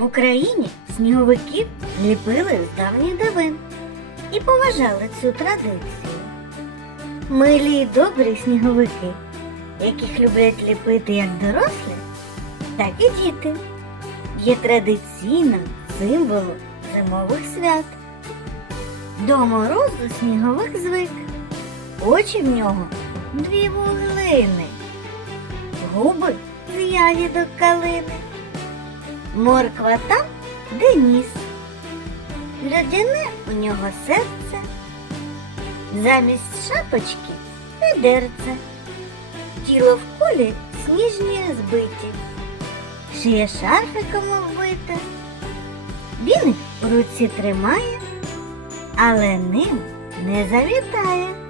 В Україні сніговиків ліпили з давніх давин і поважали цю традицію. Милі й добрі сніговики, яких люблять ліпити як дорослі, так і діти, є традиційним символом зимових свят. До морозу сніговик звик, очі в нього дві вуглини, губи з ягідок калини. Морква там, де ніс. У нього серце, замість шапочки ведерце. Тіло в колі сніжні збиті, шиє шарфиком вбите. Він у руці тримає, але ним не завітає.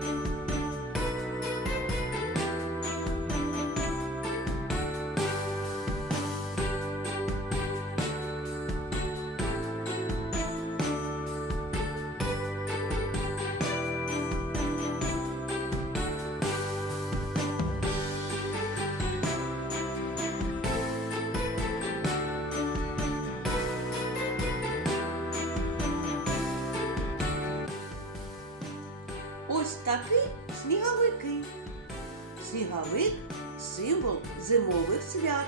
Ось такі сніговики. Сніговик символ зимових свят.